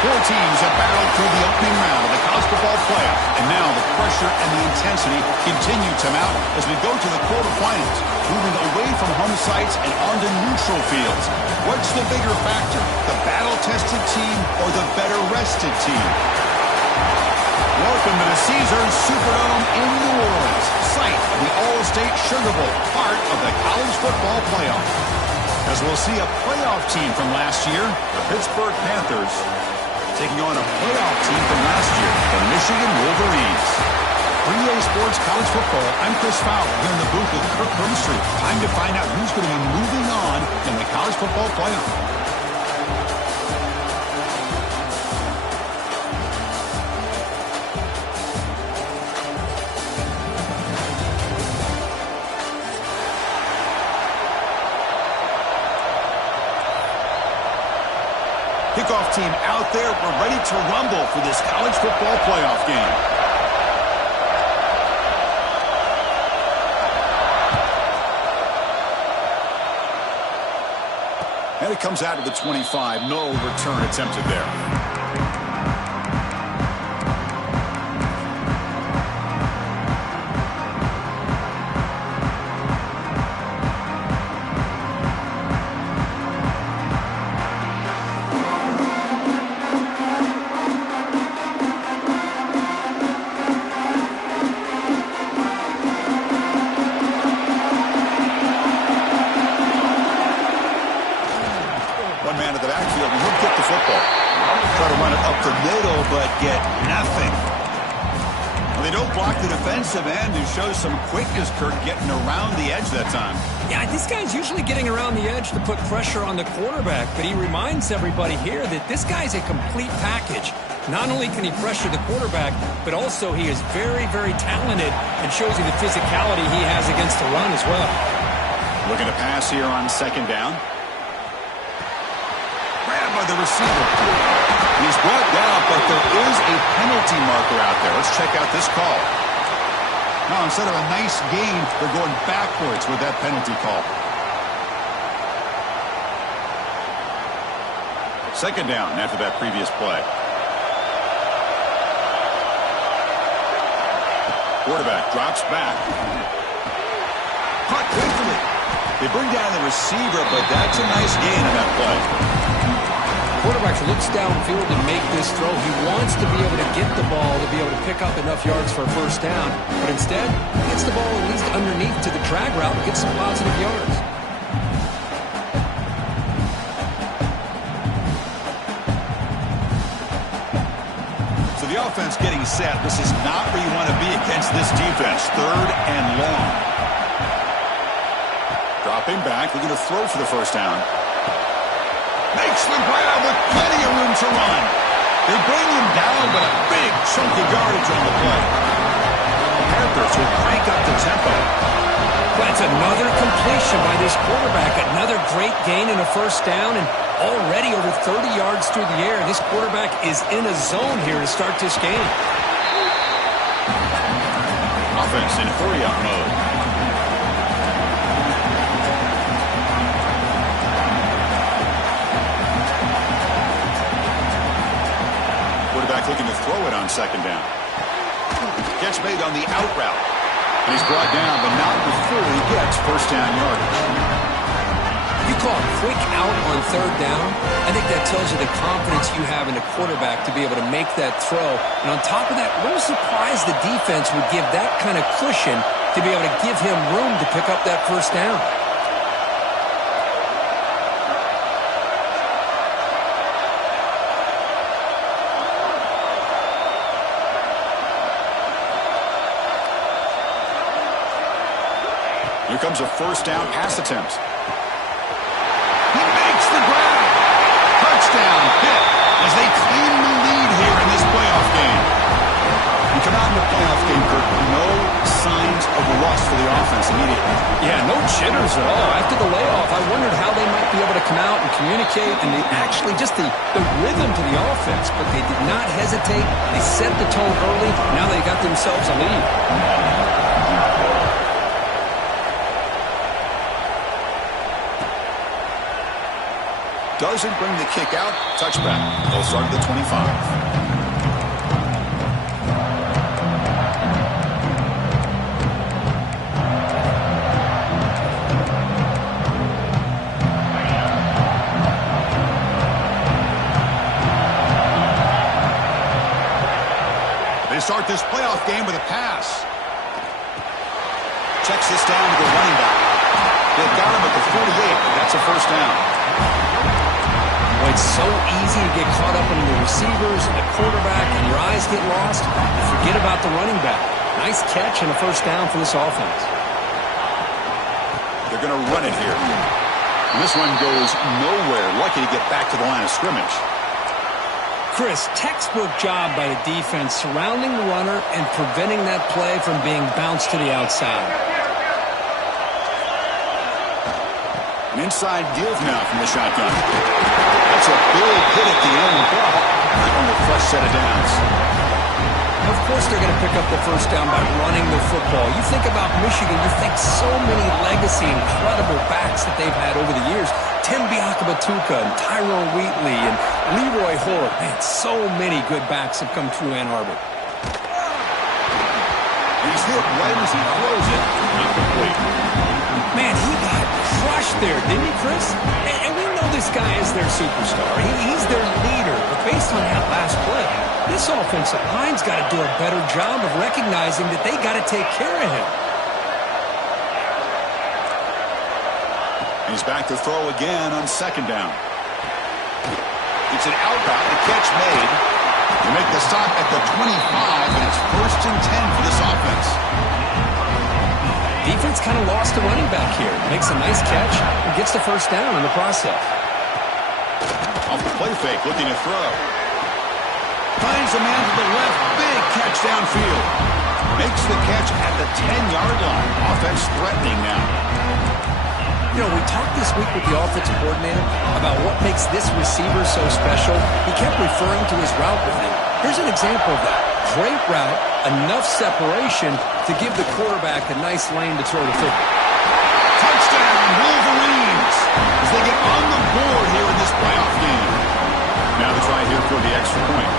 Four teams have battled through the opening round of the college football playoff, and now the pressure and the intensity continue to mount as we go to the quarterfinals, moving away from home sites and onto neutral fields. What's the bigger factor, the battle-tested team or the better-rested team? Welcome to the Caesars Superdome in New Orleans, site of the All-State Sugar Bowl, part of the college football playoff. As we'll see a playoff team from last year, the Pittsburgh Panthers, taking on a playoff team from last year, the Michigan Wolverines. For EA Sports College Football, I'm Chris Fowler here in the booth with Kirk Broomstreet. Time to find out who's going to be moving on in the college football playoff. Kickoff team out there. We're ready to rumble for this college football playoff game. And it comes out to the 25. No return attempted there. End who shows some quickness, Kirk, getting around the edge that time. Yeah, this guy's usually getting around the edge to put pressure on the quarterback, but he reminds everybody here that this guy's a complete package. Not only can he pressure the quarterback, but also he is very, very talented and shows you the physicality he has against the run as well. Looking to pass here on second down. Grabbed by the receiver. He's brought down, but there is a penalty marker out there. Let's check out this call. Now, instead of a nice gain, they're going backwards with that penalty call. Second down after that previous play. Quarterback drops back. Caught quickly. They bring down the receiver, but that's a nice gain in that play. Quarterback looks downfield and make this throw. He wants to be able to get the ball to be able to pick up enough yards for a first down, but instead he gets the ball at least underneath to the drag route and gets some positive yards. So the offense getting set. This is not where you want to be against this defense. Third and long. Dropping back, looking to throw for the first down. Makes the grab with plenty of room to run. They bring him down, but a big chunk of yardage on the play. The Panthers will crank up the tempo. That's another completion by this quarterback. Another great gain in a first down, and already over 30 yards through the air. This quarterback is in a zone here to start this game. Offense in hurry-up mode. Looking to throw it on second down. Catch made on the out route. And he's brought down, but not before he gets first down yardage. You call a quick out on third down, I think that tells you the confidence you have in a quarterback to be able to make that throw. And on top of that, what a surprise the defense would give that kind of cushion to be able to give him room to pick up that first down. Here comes a first down pass attempt. He makes the grab. Touchdown hit as they claim the lead here in this playoff game. You come out in the playoff game, Kirk, no signs of rust for the offense immediately. Yeah, no jitters at all. After the layoff, I wondered how they might be able to come out and communicate and actually just the rhythm to the offense, but they did not hesitate. They set the tone early. Now they got themselves a lead. Doesn't bring the kick out. Touchback. They'll start at the 25. Start this playoff game with a pass. Checks this down to the running back. They've got him at the 48. That's a first down. Well, it's so easy to get caught up in the receivers and the quarterback, and your eyes get lost. You forget about the running back. Nice catch and a first down for this offense. They're going to run it here. And this one goes nowhere. Lucky to get back to the line of scrimmage. Chris, textbook job by the defense surrounding the runner and preventing that play from being bounced to the outside. An inside give now from the shotgun. That's a big hit at the end, but on the fresh set of downs. Of course they're going to pick up the first down by running the football. You think about Michigan, you think so many legacy, incredible backs that they've had over the years. Tim Biakabatuka and Tyrone Wheatley and Leroy Hoare. Man, so many good backs have come through Ann Arbor. He's hit right as he throws it. Not complete. Man, he got crushed there, didn't he, Chris? And we know this guy is their superstar. He's their leader. But based on that last play, this offensive line's got to do a better job of recognizing that they got to take care of him. He's back to throw again on second down. It's an outbound. The catch made. They make the stop at the 25, and it's 1st and 10 for this offense. Defense kind of lost the running back here. Makes a nice catch and gets the first down in the process. Off the play fake, looking to throw. Finds a man to the left. Big catch downfield. Makes the catch at the 10-yard line. Offense threatening now. You know, we talked this week with the offensive coordinator about what makes this receiver so special. He kept referring to his route with him. Here's an example of that. Great route, enough separation to give the quarterback a nice lane to throw the football. Touchdown, Wolverines, as they get on the board here in this playoff game. Now the try here for the extra point.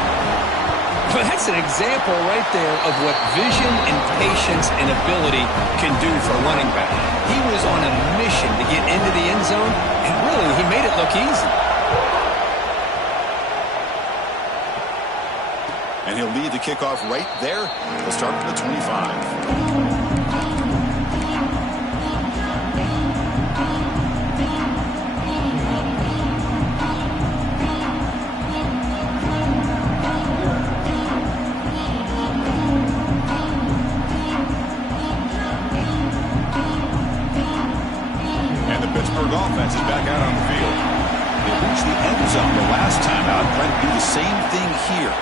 But that's an example right there of what vision and patience and ability can do for a running back. He was on a mission to get into the end zone, and really, he made it look easy. And he'll lead the kickoff right there. He'll start from the 25. Offense is back out on the field. They reached the end zone the last time out. Trying to do the same thing here.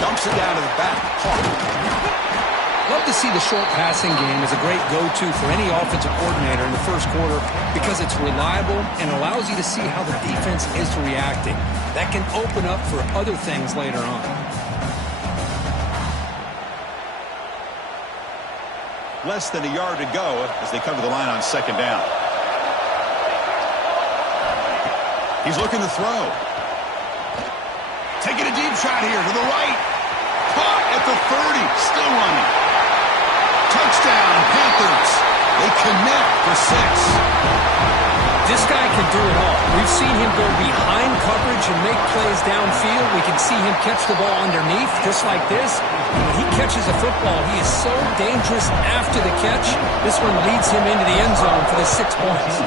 Dumps it down to the back. Love to see the short passing game as a great go-to for any offensive coordinator in the first quarter because it's reliable and allows you to see how the defense is reacting. That can open up for other things later on. Less than a yard to go as they come to the line on second down. He's looking to throw. Taking a deep shot here to the right. Caught at the 30. Still running. Touchdown, Panthers. They connect for 6. This guy can do it all. We've seen him go behind coverage and make plays downfield. We can see him catch the ball underneath, just like this. When he catches a football, he is so dangerous after the catch. This one leads him into the end zone for the 6 points.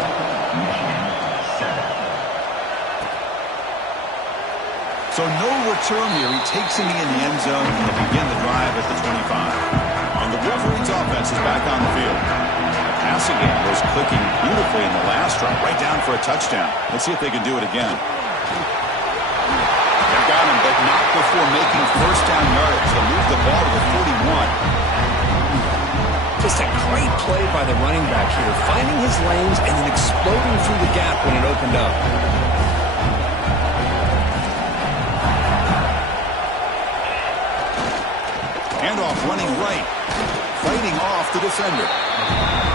So no return here. He takes him in the end zone, and they begin the drive at the 25. And the Wolverines offense is back on the field. The passing game was clicking beautifully in the last drive, right down for a touchdown. Let's see if they can do it again. They've got him, but not before making first down yardage. They'll move the ball to the 41. Just a great play by the running back here, finding his lanes and then exploding through the gap when it opened up. Handoff running right. fighting off the defender.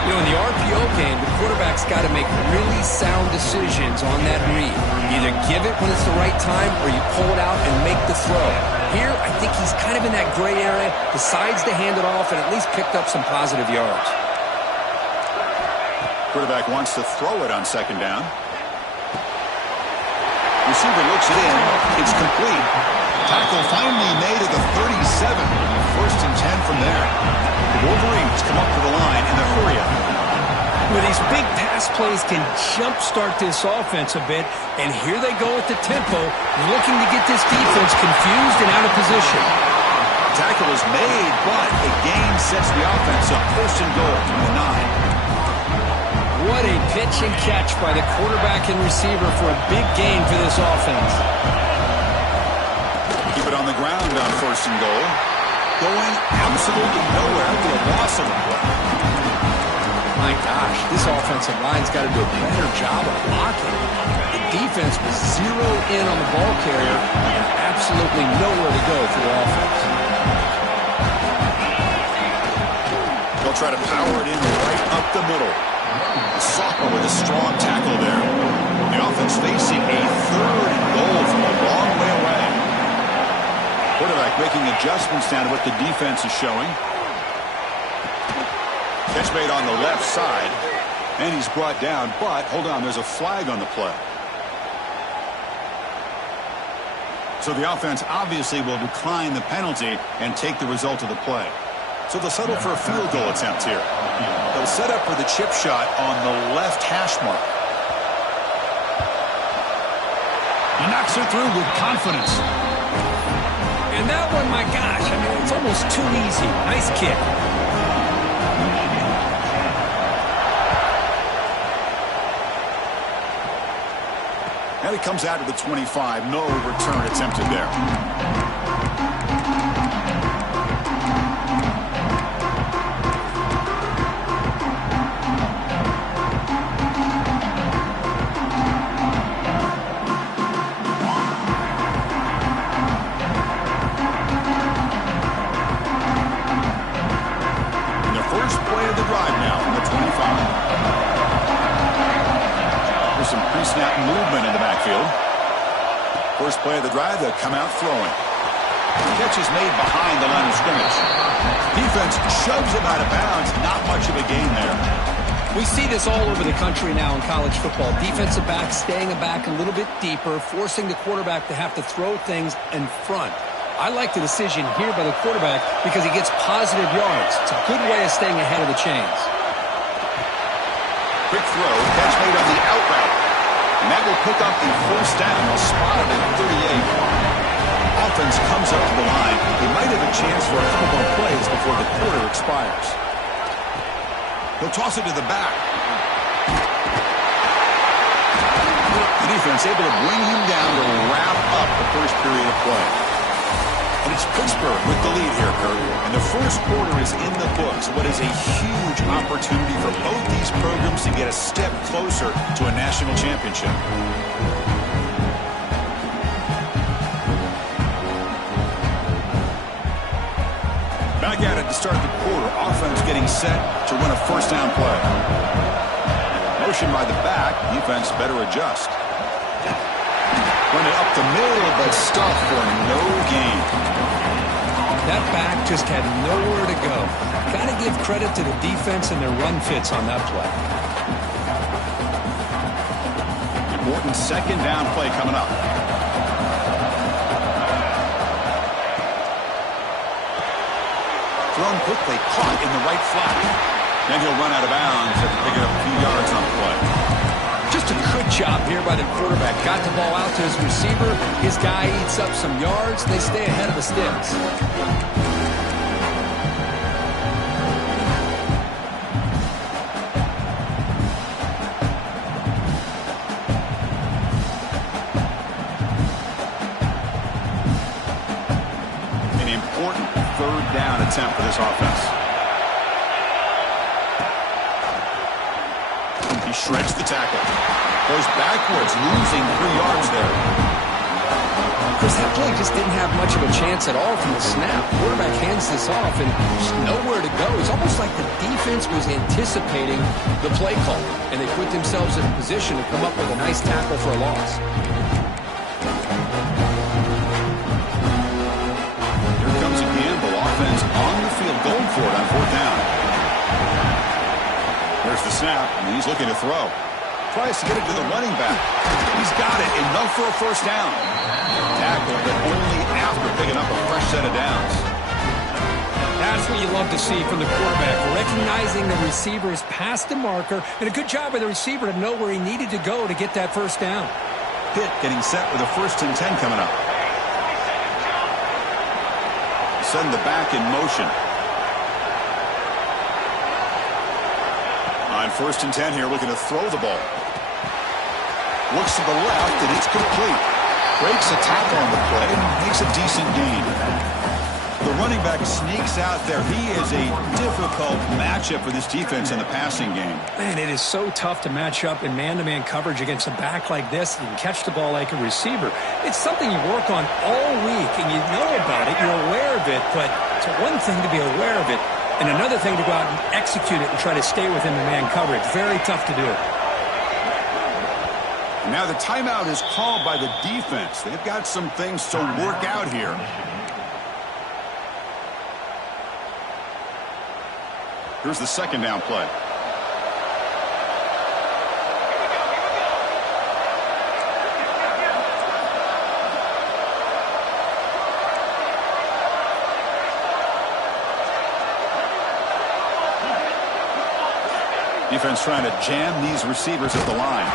You know, in the RPO game, the quarterback's got to make really sound decisions on that read. Either give it when it's the right time or you pull it out and make the throw. Here, I think he's kind of in that gray area, decides to hand it off and at least picked up some positive yards. Quarterback wants to throw it on second down. Receiver looks it in. It's complete. Tackle finally made at the 37. First and 10 from there. The Wolverines come up to the line in the hurry-up. Well, these big pass plays can jumpstart this offense a bit, and here they go at the tempo, looking to get this defense confused and out of position. Tackle is made, but the gain sets the offense up. First and goal from the 9. What a pitch and catch by the quarterback and receiver for a big gain for this offense. Keep it on the ground on first and goal. Going absolutely nowhere for a loss of the play. My gosh, this offensive line's got to do a better job of blocking. The defense was zeroed in on the ball carrier and absolutely nowhere to go for the offense. They'll try to power it in right up the middle. Sophomore with a strong tackle there. The offense facing a third and goal from a long way away. Quarterback making adjustments down to what the defense is showing. Catch made on the left side. And he's brought down, but hold on, there's a flag on the play. So the offense obviously will decline the penalty and take the result of the play. So they'll settle for a field goal attempt here. They'll set up for the chip shot on the left hash mark. He knocks it through with confidence. And that one, my gosh, I mean, it's almost too easy. Nice kick. And it comes out to the 25. No return attempted there. Snap movement in the backfield. First play of the drive, they'll come out throwing. The catch is made behind the line of scrimmage. Defense shoves him out of bounds. Not much of a gain there. We see this all over the country now in college football. Defensive backs staying back a little bit deeper, forcing the quarterback to have to throw things in front. I like the decision here by the quarterback because he gets positive yards. It's a good way of staying ahead of the chains. Quick throw, catch made on the out route. And that will pick up the first down. Spotted at 38. Offense comes up to the line. They might have a chance for a couple more plays before the quarter expires. He'll toss it to the back. The defense able to bring him down to wrap up the first period of play. And it's Pittsburgh with the lead here, Kurt. And the first quarter is in the books. What is a huge opportunity for both these programs to get a step closer to a national championship. Back at it to start the quarter. Offense getting set to win a first down play. Motion by the back. Defense better adjust. Run it up the middle, but stuffed for no gain. That back just had nowhere to go. Got to give credit to the defense and their run fits on that play. Important second down play coming up. Thrown quickly, caught in the right flat. Then he'll run out of bounds after picking up a few yards on the play. Just a good job here by the quarterback. Got the ball out to his receiver. His guy eats up some yards. They stay ahead of the sticks. An important third down attempt for this offense. He shreds the tackle. Goes backwards, losing 3 yards there. Chris, that play just didn't have much of a chance at all from the snap. Quarterback hands this off and just nowhere to go. It's almost like the defense was anticipating the play call, and they put themselves in a position to come up with a nice tackle for a loss. Here comes a gamble. Offense on the field going for it on fourth down. There's the snap, and he's looking to throw. Tries to get it to the running back. He's got it. Enough for a first down. Tackle, but only after picking up a fresh set of downs. That's what you love to see from the quarterback, recognizing the receiver is past the marker, and a good job by the receiver to know where he needed to go to get that first down. Pitt getting set with a 1st and 10 coming up. Send the back in motion. On 1st and 10 here, looking to throw the ball. Looks to the left, and it's complete. Breaks a tackle on the play, makes a decent gain. The running back sneaks out there. He is a difficult matchup for this defense in the passing game. Man, it is so tough to match up in man-to-man coverage against a back like this and catch the ball like a receiver. It's something you work on all week, and you know about it, you're aware of it, but it's one thing to be aware of it, and another thing to go out and execute it and try to stay within the man coverage. Very tough to do. Now the timeout is called by the defense. They've got some things to work out here. Here's the 2nd down play. Defense trying to jam these receivers at the line.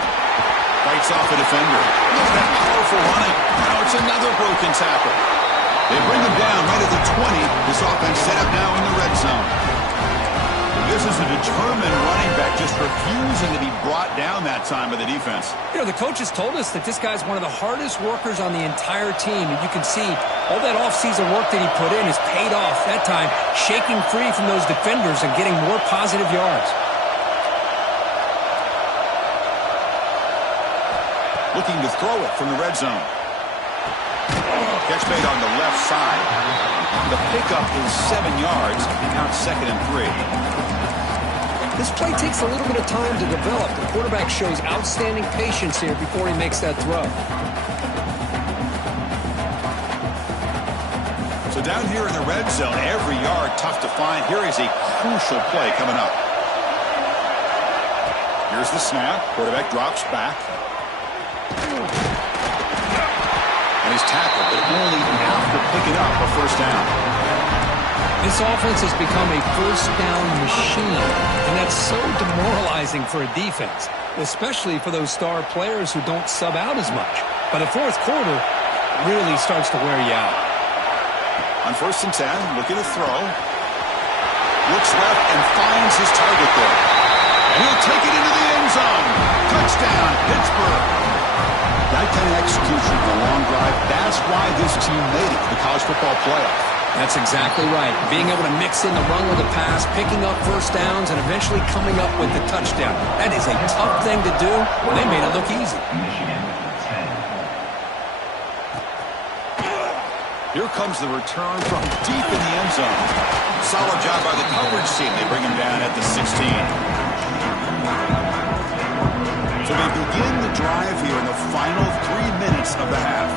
Fights off a defender. Look at that powerful running. Now it's another broken tackle. They bring him down right at the 20. This offense set up now in the red zone. This is a determined running back just refusing to be brought down that time by the defense. You know, the coaches told us that this guy's one of the hardest workers on the entire team, and you can see all that offseason work that he put in has paid off. That time, shaking free from those defenders and getting more positive yards. Looking to throw it from the red zone. Catch made on the left side. The pickup is 7 yards, and now it's 2nd and 3. This play takes a little bit of time to develop. The quarterback shows outstanding patience here before he makes that throw. So down here in the red zone, every yard tough to find. Here is a crucial play coming up. Here's the snap. Quarterback drops back. And he's tackled, but only after picking up a first down. This offense has become a first down machine, and that's so demoralizing for a defense, especially for those star players who don't sub out as much. By the 4th quarter, it really starts to wear you out. On 1st and 10, looking to throw. Looks left and finds his target there. And he'll take it into the end zone. Touchdown, Pittsburgh. That kind of execution for a long drive, that's why this team made it to the college football playoff. That's exactly right. Being able to mix in the run with the pass, picking up first downs, and eventually coming up with the touchdown. That is a tough thing to do, and they made it look easy. Here comes the return from deep in the end zone. Solid job by the coverage team. They bring him down at the 16. So they begin the drive here in the final 3 minutes of the half.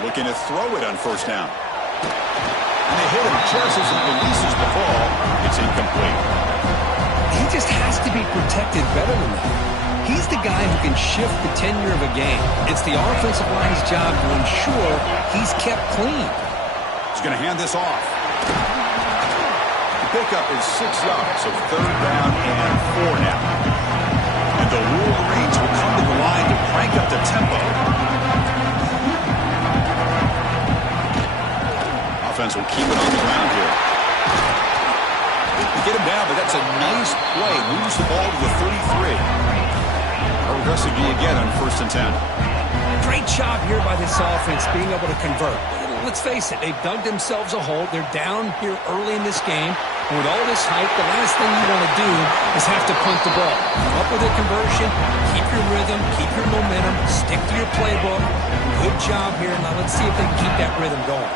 Looking to throw it on first down. And they hit him just as he releases the ball. It's incomplete. He just has to be protected better than that. He's the guy who can shift the tenure of a game. It's the offensive line's job to ensure he's kept clean. He's going to hand this off. The pickup is 6 yards, so 3rd down and 4 now. And the Wolverines will come to the line to crank up the tempo. Offense will keep it on the ground here. They get him down, but that's a nice play. Moves the ball to the 33. How aggressive do you get on 1st and 10? Great job here by this offense being able to convert. They Let's face it, they've dug themselves a hole. They're down here early in this game. And with all this hype, the last thing you want to do is have to punt the ball. Come up with a conversion, keep your rhythm, keep your momentum, stick to your playbook. Good job here. Now let's see if they can keep that rhythm going.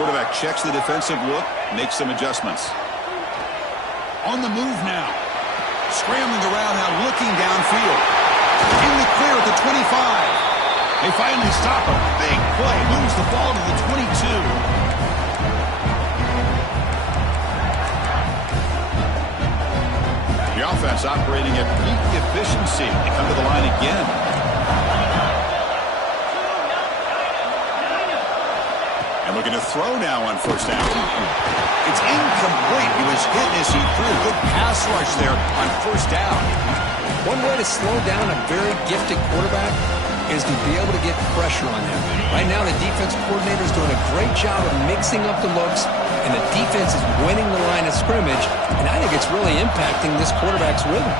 Quarterback checks the defensive look, makes some adjustments. On the move now. Scrambling around now, looking downfield. In the clear at the 25. They finally stop a big play. Moves the ball to the 22. The offense operating at peak efficiency. They come to the line again. And looking to throw now on first down. It's incomplete. He was hit as he threw a good pass rush there on first down. One way to slow down a very gifted quarterback is to be able to get pressure on him. Right now, the defense coordinator is doing a great job of mixing up the looks, and the defense is winning the line of scrimmage, and I think it's really impacting this quarterback's rhythm.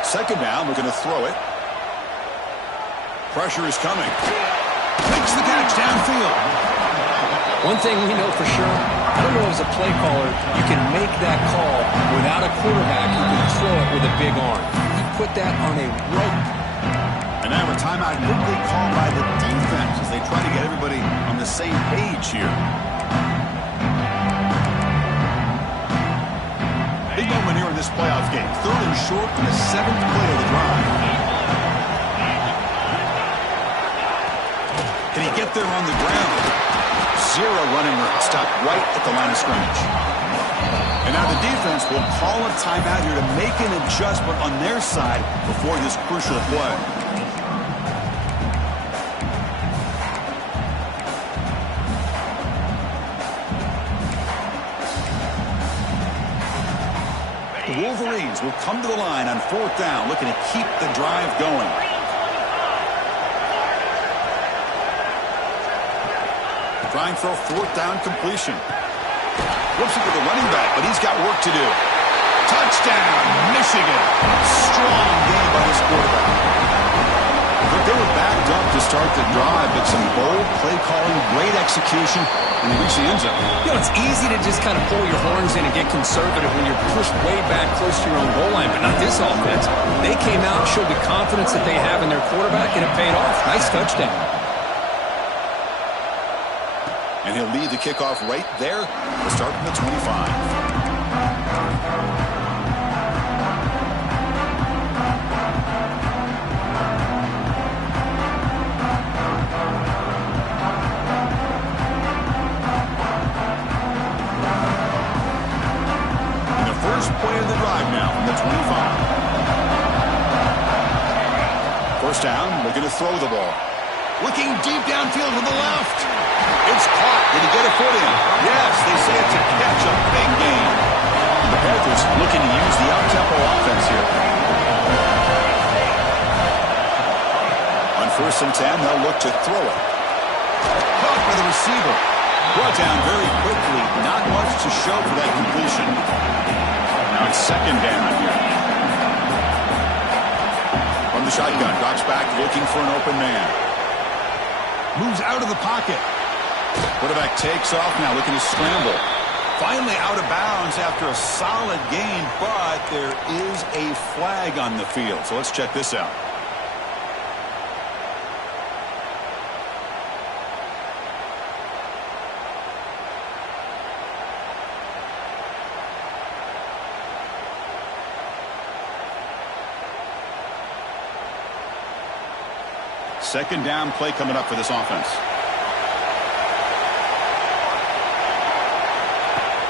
Second down, we're going to throw it. Pressure is coming. Makes the catch downfield. One thing we know for sure, I don't know as a play caller, you can make that call without a quarterback who can throw it with a big arm. He put that on a rope. And now a timeout quickly called by the defense as they try to get everybody on the same page here. Big moment here in this playoff game. Third and short in the 7th play of the drive. Can he get there on the ground? Zero running room. Stopped right at the line of scrimmage. And now the defense will call a timeout here to make an adjustment on their side before this crucial play. The Wolverines will come to the line on fourth down, looking to keep the drive going. Trying for a fourth down completion. Flips it to the running back, but he's got work to do. Touchdown, Michigan. Strong game by this quarterback. But they were backed up to start the drive, but some bold play calling, great execution, and they reach the end zone. You know, it's easy to just kind of pull your horns in and get conservative when you're pushed way back close to your own goal line, but not this offense. They came out and showed the confidence that they have in their quarterback, and it paid off. Nice touchdown. And he'll lead the kickoff right there to start from the 25. And the first play of the drive now from the 25. First down, looking to throw the ball. Looking deep downfield to the left. It's caught. Did he get a foot in? Yes, they say it's a catch, a big game. The Panthers looking to use the up-tempo offense here. On first and 10, they'll look to throw it. Caught by the receiver. Brought down very quickly. Not much to show for that completion. Now it's second down here. From the shotgun, drops back looking for an open man. Moves out of the pocket. Quarterback takes off now, looking to scramble. Finally out of bounds after a solid gain, but there is a flag on the field. So let's check this out. Second down play coming up for this offense.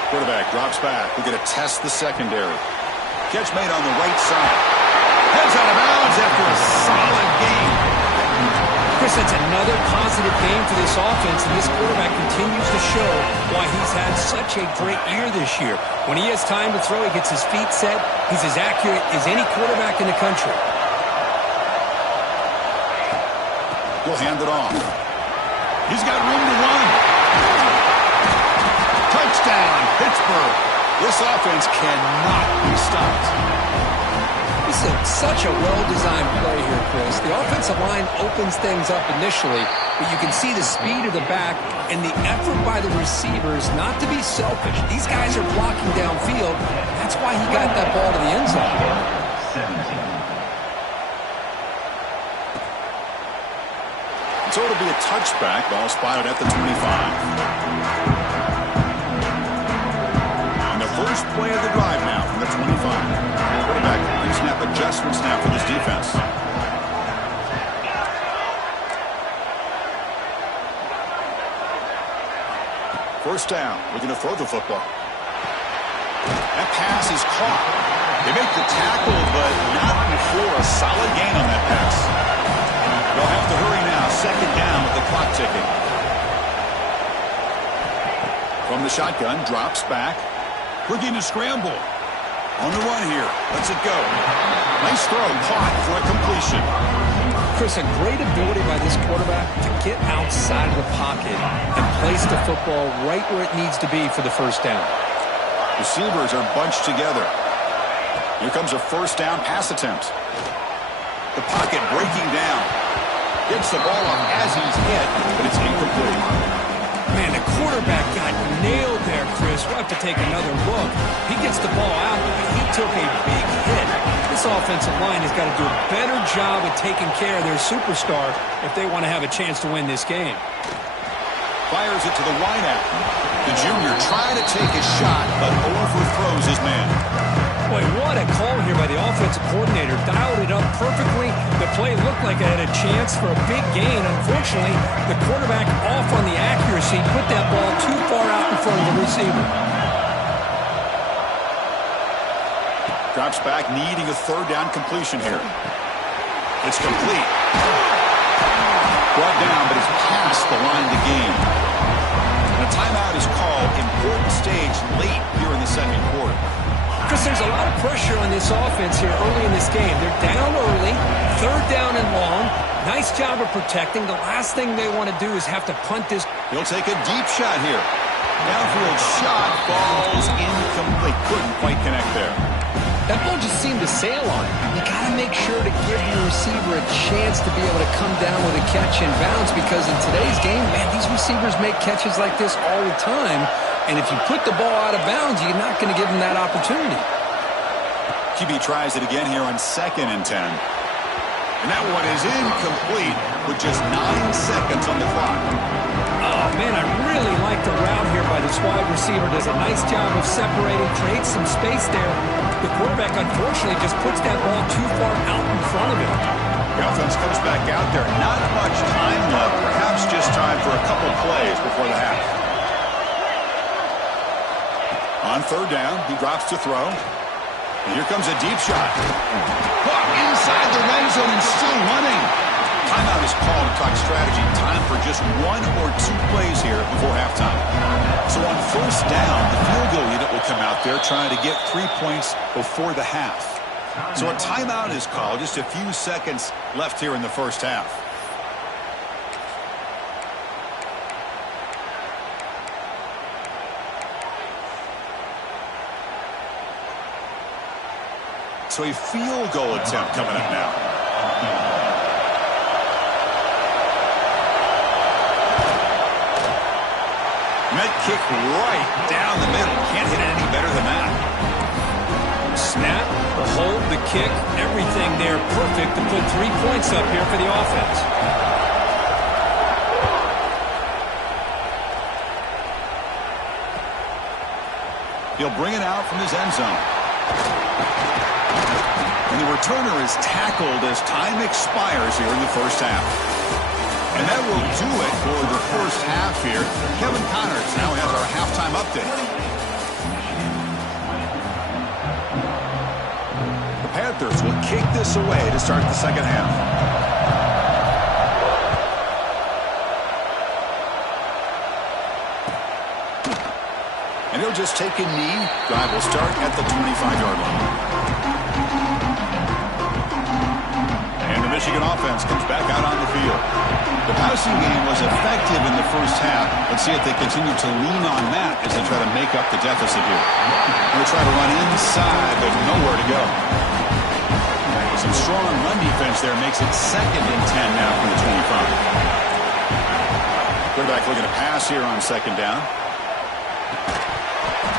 Quarterback drops back. We're going to test the secondary. Catch made on the right side. Heads out of bounds after a solid game. Chris, that's another positive game for this offense, and this quarterback continues to show why he's had such a great year this year. When he has time to throw, he gets his feet set. He's as accurate as any quarterback in the country. He'll hand it off. He's got room to run. Touchdown, Pittsburgh. This offense cannot be stopped. This is such a well-designed play here, Chris. The offensive line opens things up initially, but you can see the speed of the back and the effort by the receivers not to be selfish. These guys are blocking downfield. That's why he got that ball to the end zone. So it'll be a touchback. Ball spotted at the 25. First play of the drive now from the 25. Quarterback pre-snap adjustments now for this defense. First down, looking to throw the football. That pass is caught. They make the tackle, but not before a solid gain on that pass. They'll have to hurry now. Second down with the clock ticking. From the shotgun, drops back. Looking to scramble. On the run here. Let's it go. Nice throw. Caught for a completion. Chris, a great ability by this quarterback to get outside of the pocket and place the football right where it needs to be for the first down. Receivers are bunched together. Here comes a first down pass attempt. The pocket breaking down. Gets the ball off as he's hit, but it's incomplete. Man, the quarterback got nailed there, Chris. We'll have to take another look. He gets the ball out, but he took a big hit. This offensive line has got to do a better job of taking care of their superstar if they want to have a chance to win this game. Fires it to the wideout. The junior trying to take a shot, but overthrows his man. Boy, what a call here by the offensive coordinator. Dialed it up perfectly. The play looked like it had a chance for a big gain. Unfortunately, the quarterback off on the accuracy, put that ball too far out in front of the receiver. Drops back, needing a third down completion here. It's complete. Brought down, but it's past the line of the game. And a timeout is called. Important stage late here in the second quarter. Chris, there's a lot of pressure on this offense here early in this game. They're down early, third down and long. Nice job of protecting. The last thing they want to do is have to punt this. He'll take a deep shot here. Downfield shot falls incomplete. Couldn't quite connect there. That ball just seemed to sail on it. You got to make sure to give your receiver a chance to be able to come down with a catch and bounce, because in today's game, man, these receivers make catches like this all the time. And if you put the ball out of bounds, you're not going to give them that opportunity. QB tries it again here on 2nd and 10. And that one is incomplete with just 9 seconds on the clock. Oh, man, I really like the route here by this wide receiver. Does a nice job of separating, creates some space there. The quarterback, unfortunately, just puts that ball too far out in front of him. The offense comes back out there. Not much time left. Perhaps just time for a couple plays before the half. On third down, he drops to throw. And here comes a deep shot. Caught inside the red zone and still running. Timeout is called to talk strategy. Time for just 1 or 2 plays here before halftime. So on first down, the field goal unit will come out there trying to get 3 points before the half. So a timeout is called. Just a few seconds left here in the first half. So a field goal attempt coming up now. Net kick right down the middle. Can't hit it any better than that. Snap, the hold, the kick, everything there perfect to put 3 points up here for the offense. He'll bring it out from his end zone. And the returner is tackled as time expires here in the first half. And that will do it for the first half here. Kevin Connors now has our halftime update. The Panthers will kick this away to start the second half. And he'll just take a knee. Drive will start at the 25-yard line. And the Michigan offense comes back out on the field. The passing game was effective in the first half. Let's see if they continue to lean on that as they try to make up the deficit here. They'll try to run inside, but nowhere to go. Some strong run defense there makes it 2nd and 10 now from the 25. Quarterback looking to pass here on second down.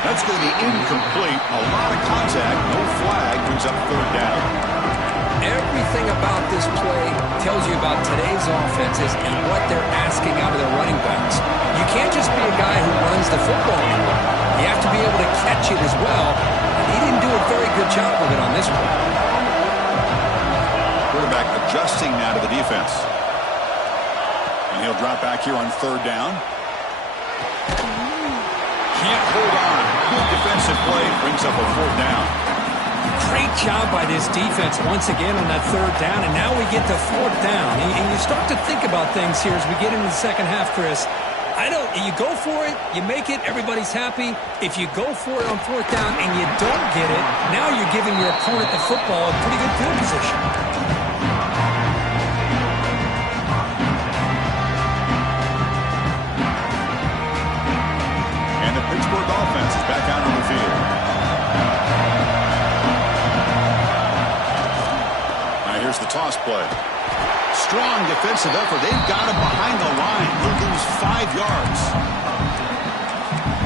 That's going to be incomplete. A lot of contact. No flag. Brings up third down. Everything about this play tells you about today's offenses and what they're asking out of their running backs. You can't just be a guy who runs the football anymore. You have to be able to catch it as well. And he didn't do a very good job of it on this play. Quarterback adjusting now to the defense. And he'll drop back here on third down. Can't hold on. Good defensive play. Brings up a fourth down. Great job by this defense once again on that third down, and now we get to fourth down. And you start to think about things here as we get into the second half, Chris. You go for it, you make it, everybody's happy. If you go for it on fourth down and you don't get it, now you're giving your opponent the football in pretty good field position. And the Pittsburgh offense is back out on the field. Here's the toss play. Strong defensive effort. They've got him behind the line. He'll lose 5 yards.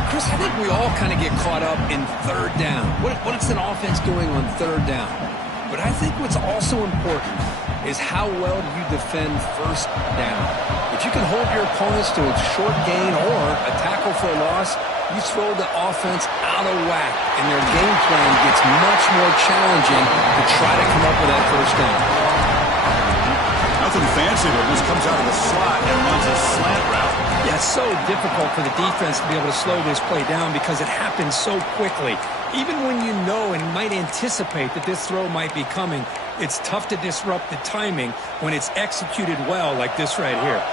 Chris, I think we all kind of get caught up in third down. What is an offense doing on third down? But I think what's also important is how well do you defend first down. If you can hold your opponents to a short gain or a tackle for a loss, you throw the offense out of whack, and their game plan gets much more challenging to try to come up with that first down. Nothing fancy, but this comes out of the slot and runs a slant route. Yeah, it's so difficult for the defense to be able to slow this play down because it happens so quickly. Even when you know and might anticipate that this throw might be coming, it's tough to disrupt the timing when it's executed well like this right here.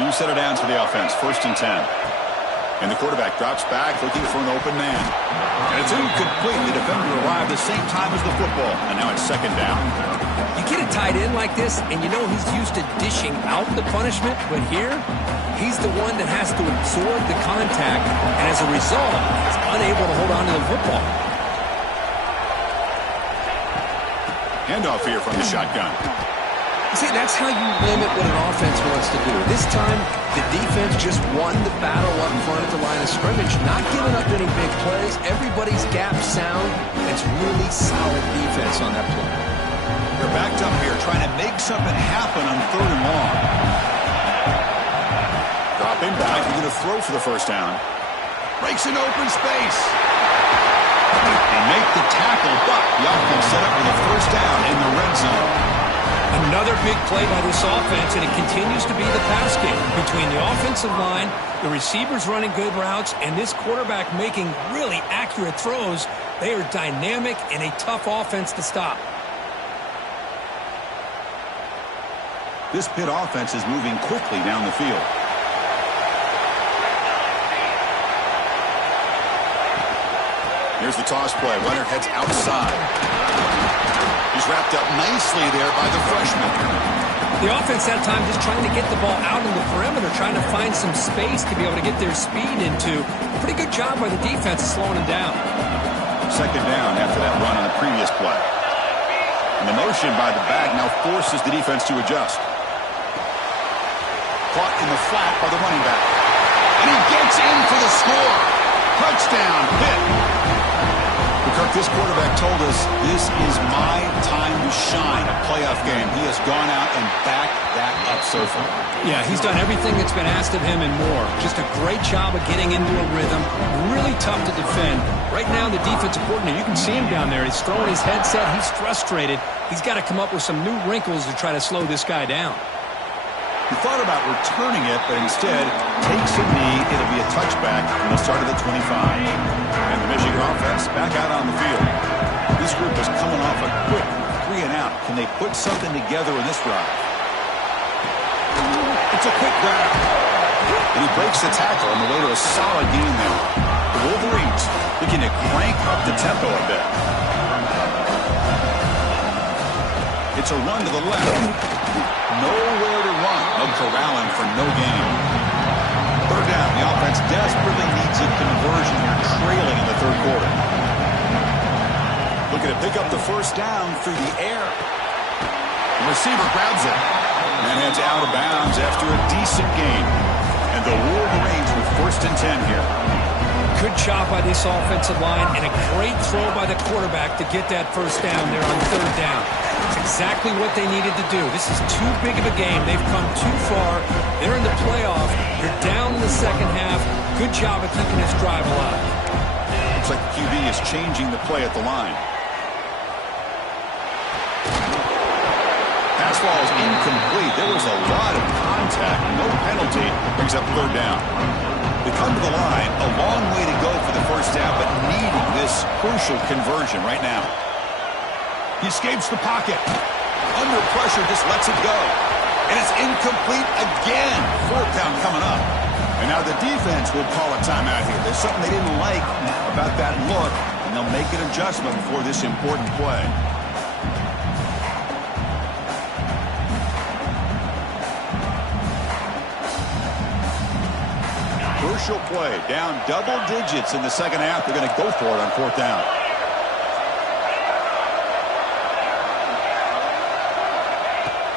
New set it down to the offense, 1st and 10. And the quarterback drops back, looking for an open man. And it's incomplete. The defender arrived the same time as the football. And now it's second down. You get a tight end like this, and you know he's used to dishing out the punishment. But here, he's the one that has to absorb the contact. And as a result, he's unable to hold on to the football. Handoff here from the shotgun. See, that's how you limit what an offense wants to do. This time, the defense just won the battle up front at the line of scrimmage, not giving up any big plays. Everybody's gap sound. It's really solid defense on that play. They're backed up here, trying to make something happen on third and long. Dropping back, he's going to throw for the first down. Breaks an open space. And make the tackle, but the offense set up with a first down in the red zone. Another big play by this offense, and it continues to be the pass game between the offensive line, the receivers running good routes, and this quarterback making really accurate throws. They are dynamic and a tough offense to stop. This Pitt offense is moving quickly down the field. Here's the toss play. Runner heads outside. He's wrapped up nicely there by the freshman. The offense that time just trying to get the ball out in the perimeter, trying to find some space to be able to get their speed into. Pretty good job by the defense slowing him down. Second down after that run on the previous play. And the motion by the back now forces the defense to adjust. Caught in the flat by the running back. And he gets in for the score. Touchdown, Pitt. Kirk, this quarterback told us this is my time to shine, a playoff game. He has gone out and backed that up so far. Yeah, he's done everything that's been asked of him and more. Just a great job of getting into a rhythm. Really tough to defend. Right now, the defensive coordinator, you can see him down there. He's throwing his headset. He's frustrated. He's got to come up with some new wrinkles to try to slow this guy down. He thought about returning it, but instead takes a knee. It'll be a touchback, and they'll start at the 25. And the Michigan offense back out on the field. This group is coming off a quick 3 and out. Can they put something together in this drive? It's a quick grab. And he breaks the tackle on the way to a solid gain there. The Wolverines looking to crank up the tempo a bit. It's a run to the left. Nowhere to run. No corralling for no gain. Third down. The offense desperately needs a conversion here, trailing in the third quarter. Looking to pick up the first down through the air. The receiver grabs it and heads out of bounds after a decent gain. And And the Wolverines with 1st and 10 here. Good job by this offensive line and a great throw by the quarterback to get that first down there on 3rd down. It's exactly what they needed to do. This is too big of a game. They've come too far. They're in the playoff. They're down in the second half. Good job of keeping this drive alive. Looks like the QB is changing the play at the line. Pass ball is incomplete. There was a lot of contact. No penalty. Brings up 3rd down. We come to the line. A long way to go for the first down, but needing this crucial conversion right now. He escapes the pocket. Under pressure, just lets it go. And it's incomplete again. 4th down coming up. And now the defense will call a timeout here. There's something they didn't like about that look, and they'll make an adjustment for this important play. Crucial play. Down double digits in the second half. They're going to go for it on 4th down.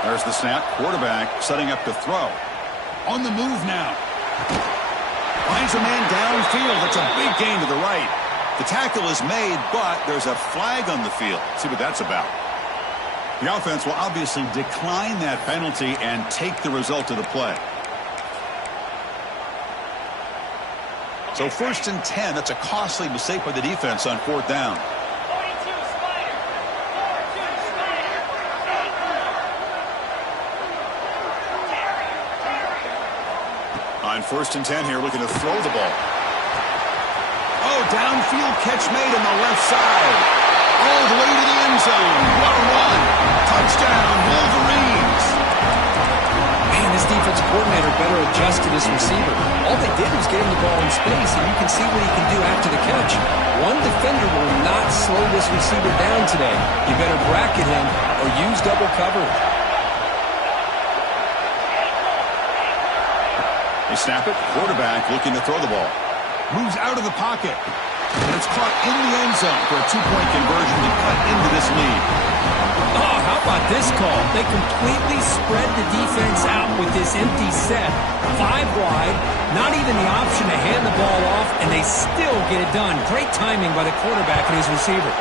There's the snap. Quarterback setting up to throw. On the move now. Finds a man downfield. That's a big gain to the right. The tackle is made, but there's a flag on the field. Let's see what that's about. The offense will obviously decline that penalty and take the result of the play. So 1st and 10. That's a costly mistake by the defense on 4th down. On 1st and 10 here, looking to throw the ball. Oh, downfield catch made on the left side. All the way to the end zone. What a run. Touchdown, Wolverines. Man, this defensive coordinator better adjust to this receiver. All they did was get him the ball in space, and you can see what he can do after the catch. One defender will not slow this receiver down today. You better bracket him or use double coverage. They snap it. Quarterback looking to throw the ball. Moves out of the pocket. And it's caught in the end zone for a 2-point conversion to cut into this lead. Oh, how about this call? They completely spread the defense out with this empty set. 5 wide, not even the option to hand the ball off, and they still get it done. Great timing by the quarterback and his receiver.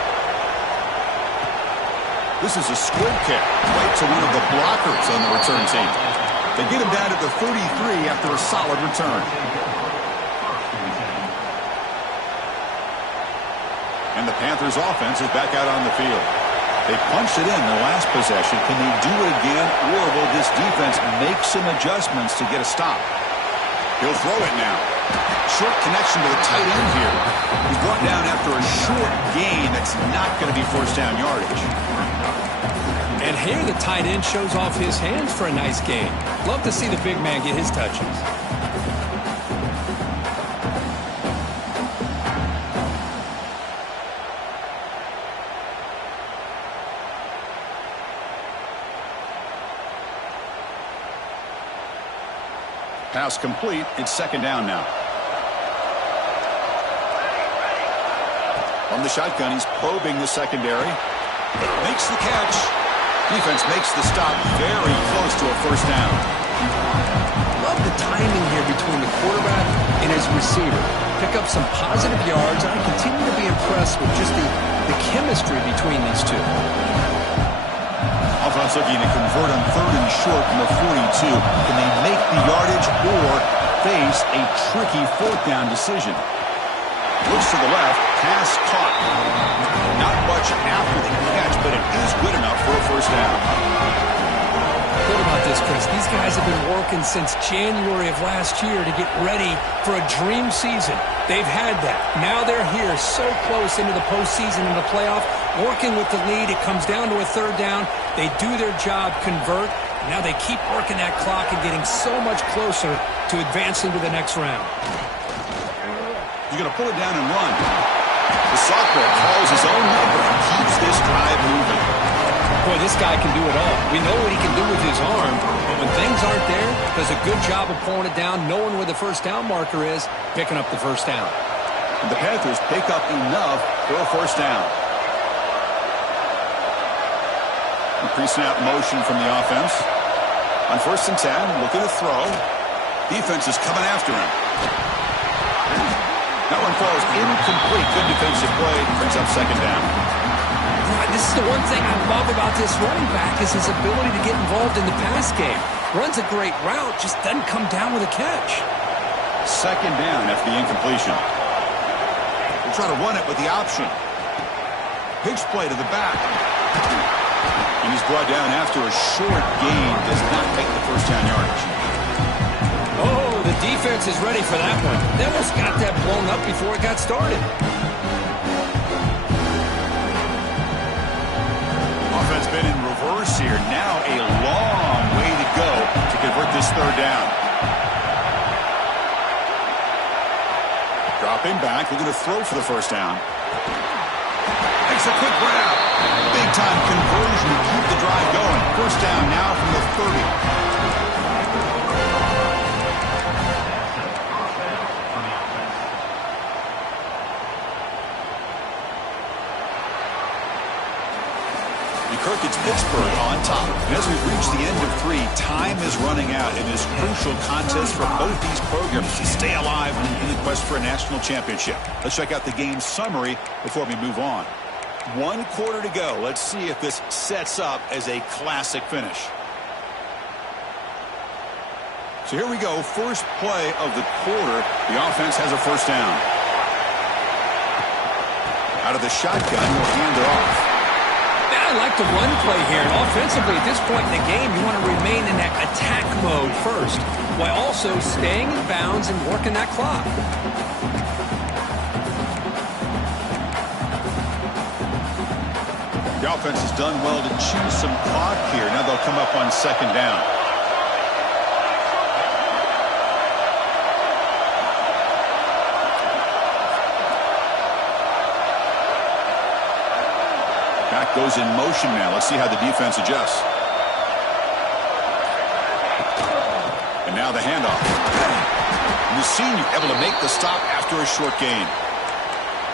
This is a squib kick right to one of the blockers on the return team. They get him down at the 33 after a solid return. And the Panthers offense is back out on the field. They punched it in the last possession. Can they do it again, or will this defense make some adjustments to get a stop? He'll throw it now. Short connection to the tight end here. He's brought down after a short gain that's not going to be 1st down yardage. And here the tight end shows off his hands for a nice gain. Love to see the big man get his touches. Pass complete. It's 2nd down now. From the shotgun, he's probing the secondary. Makes the catch. Defense makes the stop very close to a 1st down. Love the timing here between the quarterback and his receiver. Pick up some positive yards, and I continue to be impressed with just the chemistry between these two. Offense looking to convert on 3rd and short from the 42. Can they make the yardage or face a tricky 4th down decision? Looks to the left. Pass caught. Not much after the catch, but it is good enough for a 1st down. What about this, Chris? These guys have been working since January of last year to get ready for a dream season. They've had that. Now they're here so close into the postseason and the playoff, working with the lead. It comes down to a 3rd down. They do their job, convert. Now they keep working that clock and getting so much closer to advancing to the next round. He's going to pull it down and run. The sophomore calls his own number and keeps this drive moving. Boy, this guy can do it all. We know what he can do with his arm, but when things aren't there, does a good job of pulling it down, knowing where the 1st down marker is, picking up the 1st down. And the Panthers pick up enough for a 1st down. A pre-snap motion from the offense. On 1st and 10, looking to throw. Defense is coming after him. That one falls incomplete. Good defensive play. Brings up second down. This is the one thing I love about this running back is his ability to get involved in the pass game. Runs a great route, just doesn't come down with a catch. Second down after the incompletion. We'll try to run it with the option. Pitch play to the back. And he's brought down after a short gain. Does not make the first down yardage. Oh, the defense is ready for that one. They almost got that blown up before it got started. Offense been in reverse here. Now a long way to go to convert this third down. Dropping back, looking to throw for the first down. Makes a quick grab. Big time conversion to keep the drive going. First down now from the 30. Kirk, it's Pittsburgh on top. And as we've reached the end of 3, time is running out in this crucial contest for both these programs to stay alive in the quest for a national championship. Let's check out the game summary before we move on. 1 quarter to go. Let's see if this sets up as a classic finish. So here we go. First play of the quarter. The offense has a first down. Out of the shotgun, we'll hand it off. I like the run play here. And offensively, at this point in the game, you want to remain in that attack mode first, while also staying in bounds and working that clock. The offense has done well to choose some clock here. Now they'll come up on second down. Back goes in motion now. Let's see how the defense adjusts. And now the handoff. And the senior able to make the stop after a short gain.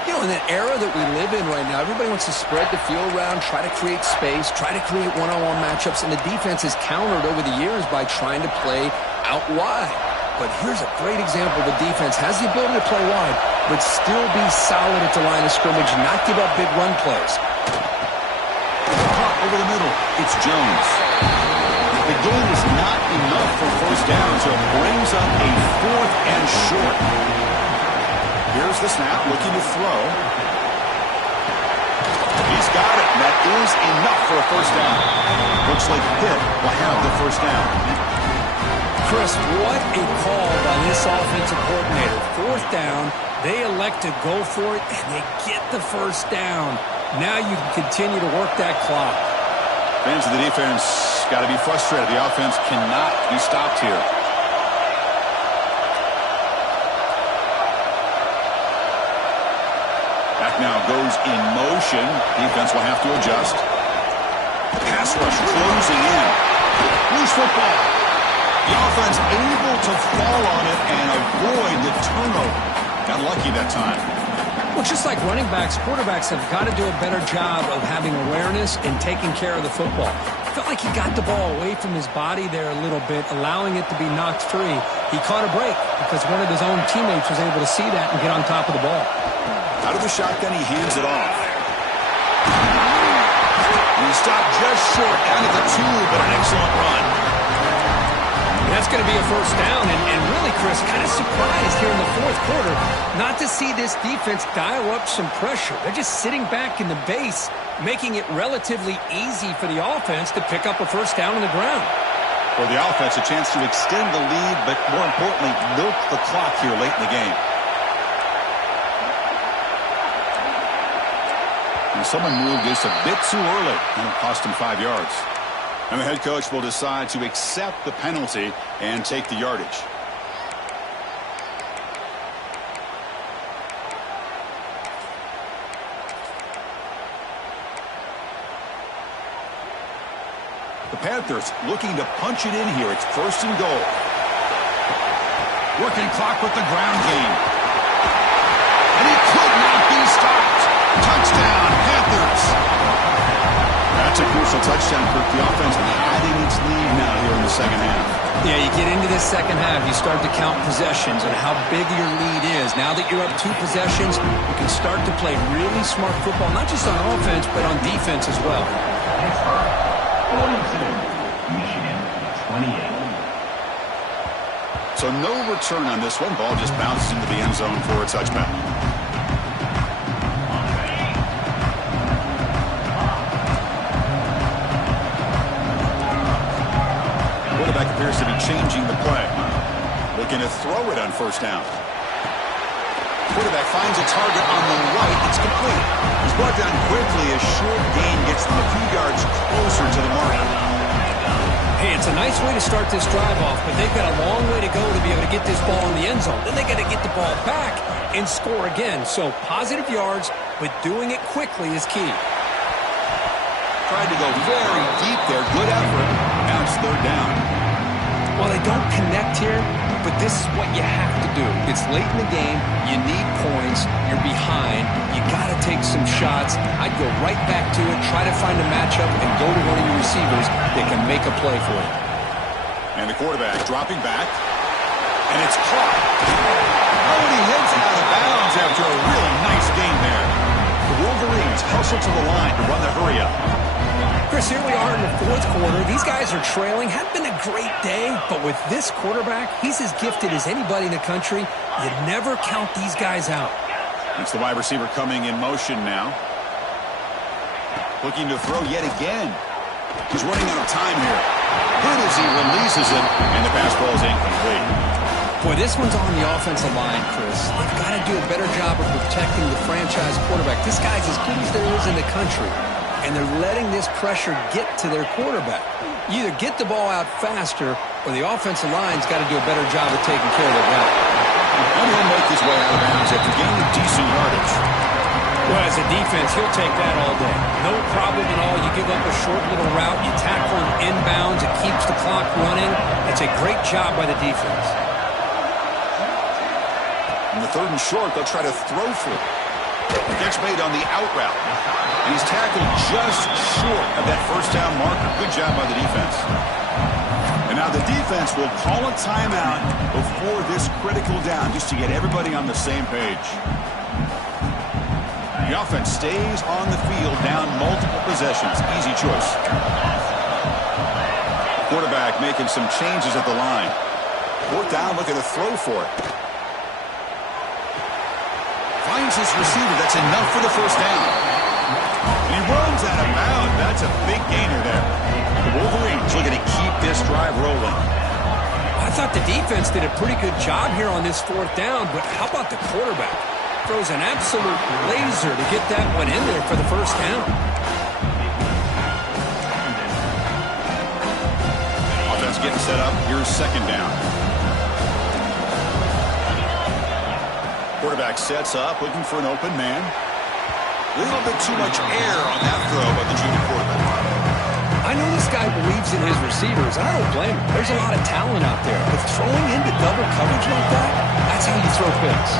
You know, in that era that we live in right now, everybody wants to spread the field around, try to create space, try to create one-on-one matchups, and the defense has countered over the years by trying to play out wide. But here's a great example. The defense has the ability to play wide, but still be solid at the line of scrimmage, not give up big run plays. Over the middle, it's Jones. The gain is not enough for first down, so it brings up a 4th and short. Here's the snap, looking to throw. He's got it, and that is enough for a first down. Looks like Pitt will have the first down. Chris, what a call by this offensive coordinator. 4th down, they elect to go for it, and they get the first down. Now you can continue to work that clock. Fans of the defense got to be frustrated. The offense cannot be stopped here. Back now goes in motion. Defense will have to adjust. Pass rush closing in. Loose football. The offense able to fall on it and avoid the turnover. Got lucky that time. Well, just like running backs, quarterbacks have got to do a better job of having awareness and taking care of the football. I felt like he got the ball away from his body there a little bit, allowing it to be knocked free. He caught a break because one of his own teammates was able to see that and get on top of the ball. Out of the shotgun, he hands it off. And he stopped just short down to the 2, but an excellent run. That's going to be a first down, and really, Chris, kind of surprised here in the 4th quarter not to see this defense dial up some pressure. They're just sitting back in the base, making it relatively easy for the offense to pick up a first down on the ground. For the offense, a chance to extend the lead, but more importantly, milk the clock here late in the game. And someone moved this a bit too early, and it cost him 5 yards. And the head coach will decide to accept the penalty and take the yardage. The Panthers looking to punch it in here. It's 1st and goal. Working clock with the ground game. And he could not be stopped. Touchdown, Panthers. That's a crucial touchdown, Kirk. The offense adding its lead now here in the second half. Yeah, you get into this second half, you start to count possessions and how big your lead is. Now that you're up 2 possessions, you can start to play really smart football, not just on offense, but on defense as well. 42, Michigan, 28. So no return on this one. Ball just bounces into the end zone for a touchback. Quarterback appears to be changing the play. Looking to throw it on first down. Quarterback finds a target on the right. It's complete. He's brought down quickly. A short gain gets them a few yards closer to the mark. Hey, it's a nice way to start this drive off, but they've got a long way to go to be able to get this ball in the end zone. Then they got to get the ball back and score again. So positive yards, but doing it quickly is key. Tried to go very deep there. Good effort. Now it's third down. Well, they don't connect here, but this is what you have to do. It's late in the game. You need points. You're behind. You got to take some shots. I'd go right back to it, try to find a matchup, and go to one of your receivers that can make a play for you. And the quarterback dropping back. And it's caught. Oh, and he heads out of bounds after a really nice gain there. The Wolverines hustle to the line to run the hurry up. Chris, here we are in the fourth quarter. These guys are trailing. Hadn't been a great day, but with this quarterback, he's as gifted as anybody in the country. You never count these guys out. It's the wide receiver coming in motion now. Looking to throw yet again. He's running out of time here. Good as he releases it, and the pass ball is incomplete. Boy, this one's on the offensive line, Chris. They've got to do a better job of protecting the franchise quarterback. This guy's as good as there is in the country. And they're letting this pressure get to their quarterback. You either get the ball out faster, or the offensive line's got to do a better job of taking care of their guy. And he'll make his way out of bounds after gaining decent yardage. Well, as a defense, he'll take that all day. No problem at all. You give up a short little route, you tackle him inbounds, it keeps the clock running. It's a great job by the defense. In the third and short, they'll try to throw for it. Gets made on the out route. And he's tackled just short of that first down marker. Good job by the defense. And now the defense will call a timeout before this critical down, just to get everybody on the same page. The offense stays on the field, down multiple possessions. Easy choice. Quarterback making some changes at the line. Fourth down, looking to throw for it. Finds his receiver. That's enough for the first down. And he runs out of bounds. That's a big gainer there. The Wolverines looking to keep this drive rolling. I thought the defense did a pretty good job here on this fourth down, but how about the quarterback? Throws an absolute laser to get that one in there for the first down. Offense getting set up. Here's second down. Quarterback sets up, looking for an open man. A little bit too much air on that throw by the junior quarterback. I know this guy believes in his receivers, and I don't blame him. There's a lot of talent out there. But throwing into double coverage like that, that's how you throw picks.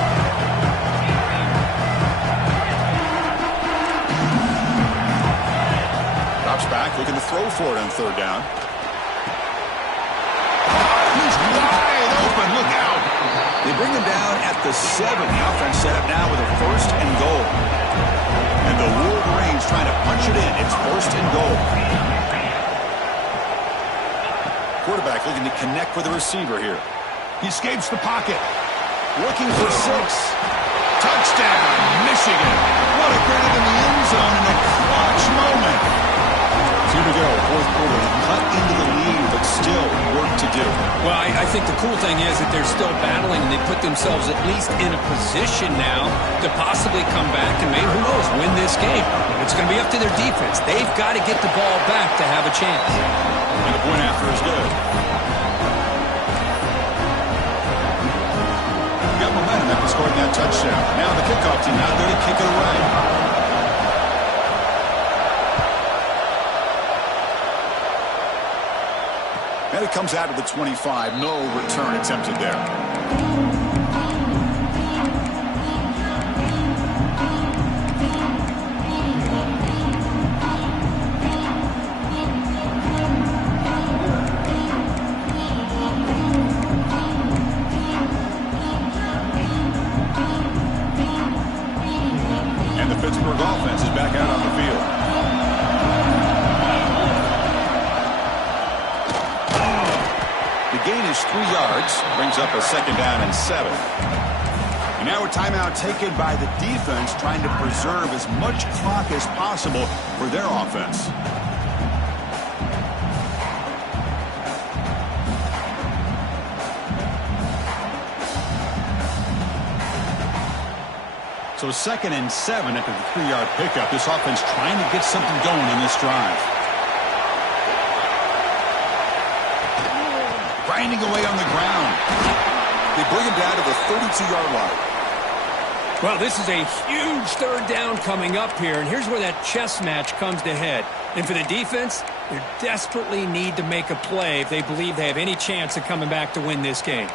Drops back, looking to throw for it on third down. He's wide open. Look out. They bring him down at the 7. The offense set up now with a first and goal. And the Wolverines trying to punch it in. It's first and goal. Quarterback looking to connect with the receiver here. He escapes the pocket. Looking for 6. Touchdown, Michigan. What a grab in the end zone in a clutch moment. Here we go, fourth quarter, cut into the lead, but still work to do. Well, I think the cool thing is that they're still battling, and they put themselves at least in a position now to possibly come back and maybe, who knows, win this game. It's going to be up to their defense. They've got to get the ball back to have a chance. And the point after is good. Got momentum after scoring that touchdown. Now the kickoff team out there to kick it away. And it comes out of the 25. No return attempted there. 3 yards. Brings up a 2nd down and 7. And now a timeout taken by the defense, trying to preserve as much clock as possible for their offense. So 2nd and 7 after the 3-yard pickup. This offense trying to get something going in this drive. Grinding away on the ground. They bring him down to the 32-yard line. Well, this is a huge 3rd down coming up here, and here's where that chess match comes to head. And for the defense, they desperately need to make a play if they believe they have any chance of coming back to win this game.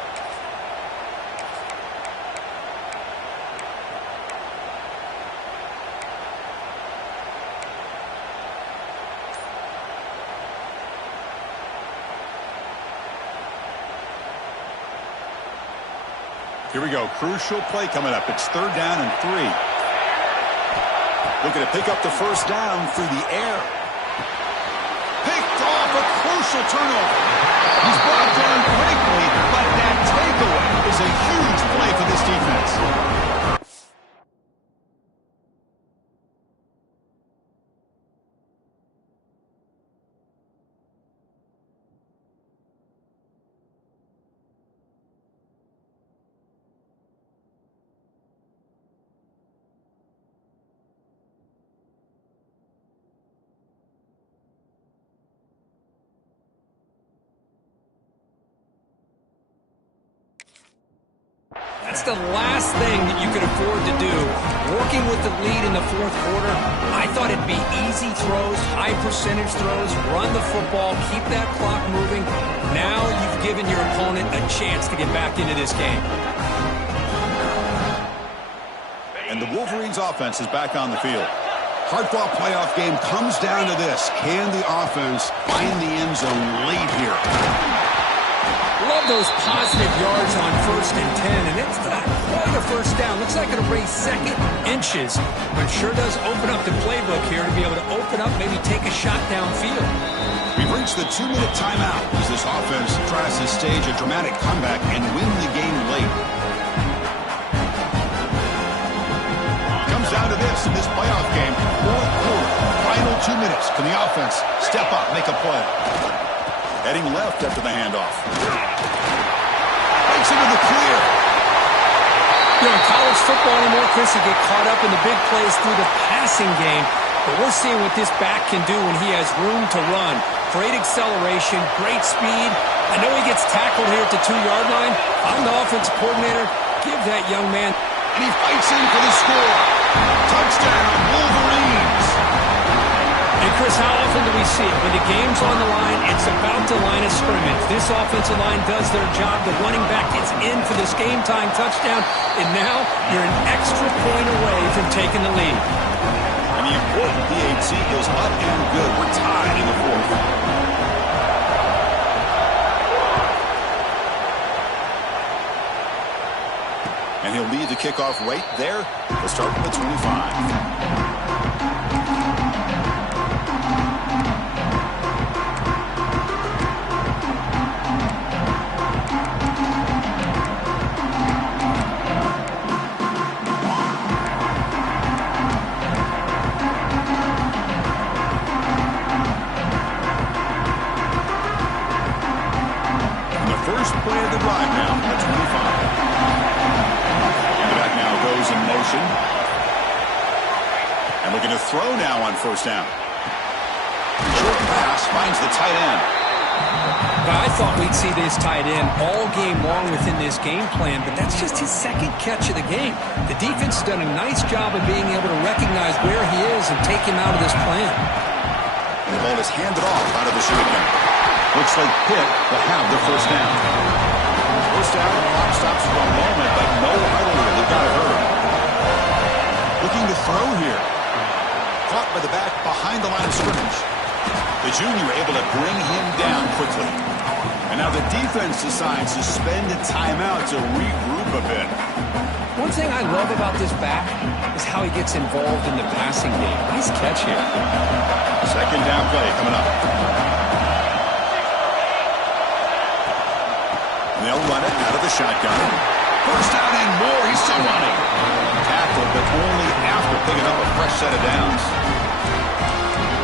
Here we go. Crucial play coming up. It's 3rd down and 3. Looking to pick up the 1st down through the air. Picked off, a crucial turnover. He's brought down quickly, but that takeaway is a huge play for this defense. That's the last thing that you could afford to do. Working with the lead in the 4th quarter, I thought it'd be easy throws, high percentage throws, run the football, keep that clock moving. Now you've given your opponent a chance to get back into this game. And the Wolverines offense is back on the field. Hard-fought playoff game comes down to this. Can the offense find the end zone late here? Love those positive yards on 1st and 10, and it's not quite a 1st down. Looks like it'll raise 2nd inches, but sure does open up the playbook here to be able to open up, maybe take a shot downfield. We've reached the 2-minute timeout as this offense tries to stage a dramatic comeback and win the game late. Comes down to this in this playoff game, 4th quarter, final 2 minutes. Can the offense step up, make a play? Heading left after the handoff. Breaks into the clear. You know, in college football anymore, Chris, you get caught up in the big plays through the passing game. But we're seeing what this back can do when he has room to run. Great acceleration, great speed. I know he gets tackled here at the 2-yard line. I'm the offensive coordinator. Give that young man. And he fights in for the score. Touchdown, Wolverines. And, Chris, how often do we see it? When the game's on the line, it's about the line of scrimmage. This offensive line does their job. The running back gets in for this game-time touchdown, and now you're an extra point away from taking the lead. And the important PAT goes up and good. We're tied in the 4th. And he'll lead the kickoff right there to start at the 25. First play of the drive now at 25. And the back now goes in motion. And looking to throw now on 1st down. Short pass finds the tight end. Well, I thought we'd see this tight end all game long within this game plan, but that's just his 2nd catch of the game. The defense has done a nice job of being able to recognize where he is and take him out of this plan. The ball is handed off out of the shotgun. Looks like Pitt will have the 1st down. 1st down, the clock stops for a moment, but no huddle here. They've got to hurry. Looking to throw here. Caught by the back behind the line of scrimmage. The junior able to bring him down quickly. And now the defense decides to spend a timeout to regroup a bit. One thing I love about this back is how he gets involved in the passing game. Nice catch here. 2nd down play coming up. the shotgun. First down and more. He's still running. Tackled, but only after picking up a fresh set of downs.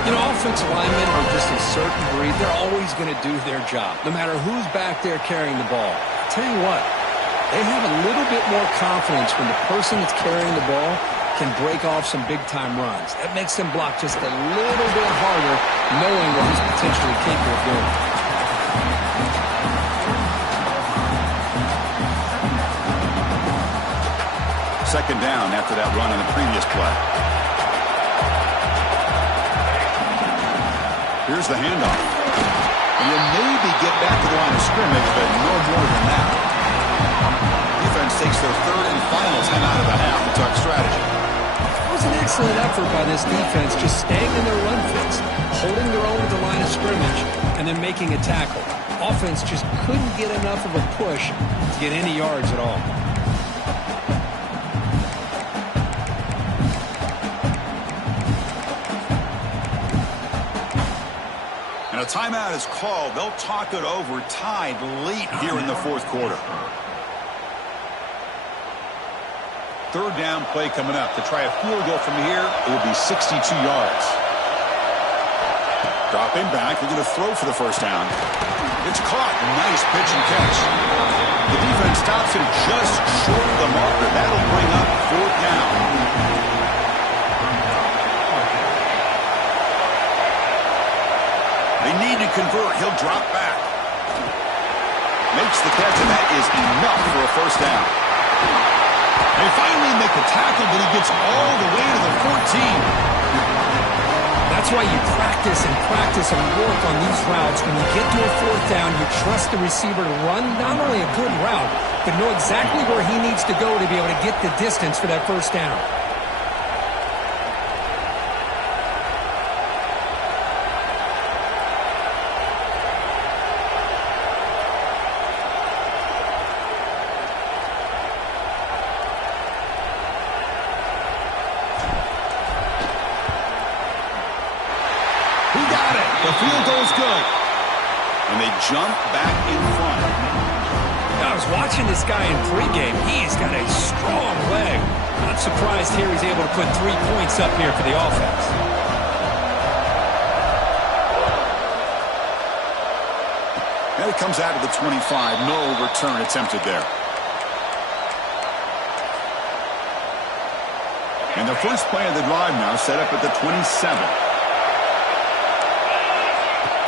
You know, offensive linemen are just a certain breed. They're always going to do their job, no matter who's back there carrying the ball. I'll tell you what, they have a little bit more confidence when the person that's carrying the ball can break off some big-time runs. That makes them block just a little bit harder, knowing what he's potentially capable of doing. Second down after that run on the previous play. Here's the handoff. And then maybe get back to the line of scrimmage, but no more than that. Defense takes their third and final time out of the half to talk strategy. It was an excellent effort by this defense, just staying in their run fits, holding their own at the line of scrimmage, and then making a tackle. Offense just couldn't get enough of a push to get any yards at all. A timeout is called. They'll talk it over, tied late here in the fourth quarter. Third down play coming up. To try a field goal from here, it will be 62 yards. Dropping back, they're going to throw for the first down. It's caught. Nice pitch and catch. The defense stops it just short of the marker. That'll bring up fourth down. They need to convert. He'll drop back. Makes the catch, and that is enough for a first down. They finally make the tackle, but he gets all the way to the 14. That's why you practice and work on these routes. When you get to a fourth down, you trust the receiver to run not only a good route, but know exactly where he needs to go to be able to get the distance for that first down. The field goal is good. And they jump back in front. I was watching this guy in pregame. He's got a strong leg. Not surprised here he's able to put 3 points up here for the offense. And it comes out of the 25. No return attempted there. And the first play of the drive now set up at the 27.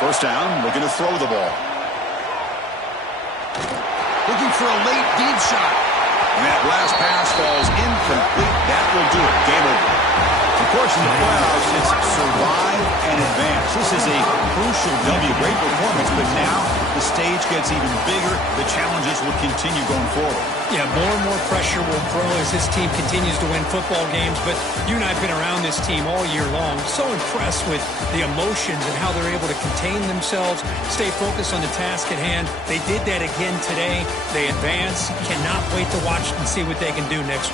First down, looking to throw the ball. Looking for a late deep shot. And that last pass falls incomplete. That will do it. Game over. Of course, in the playoffs, it's survive and advance. This is a crucial W. Great performance, but now the stage gets even bigger. The challenges will continue going forward. Yeah, more and more pressure will grow as this team continues to win football games. But you and I have been around this team all year long. So impressed with the emotions and how they're able to contain themselves, stay focused on the task at hand. They did that again today. They advance. Cannot wait to watch and see what they can do next week.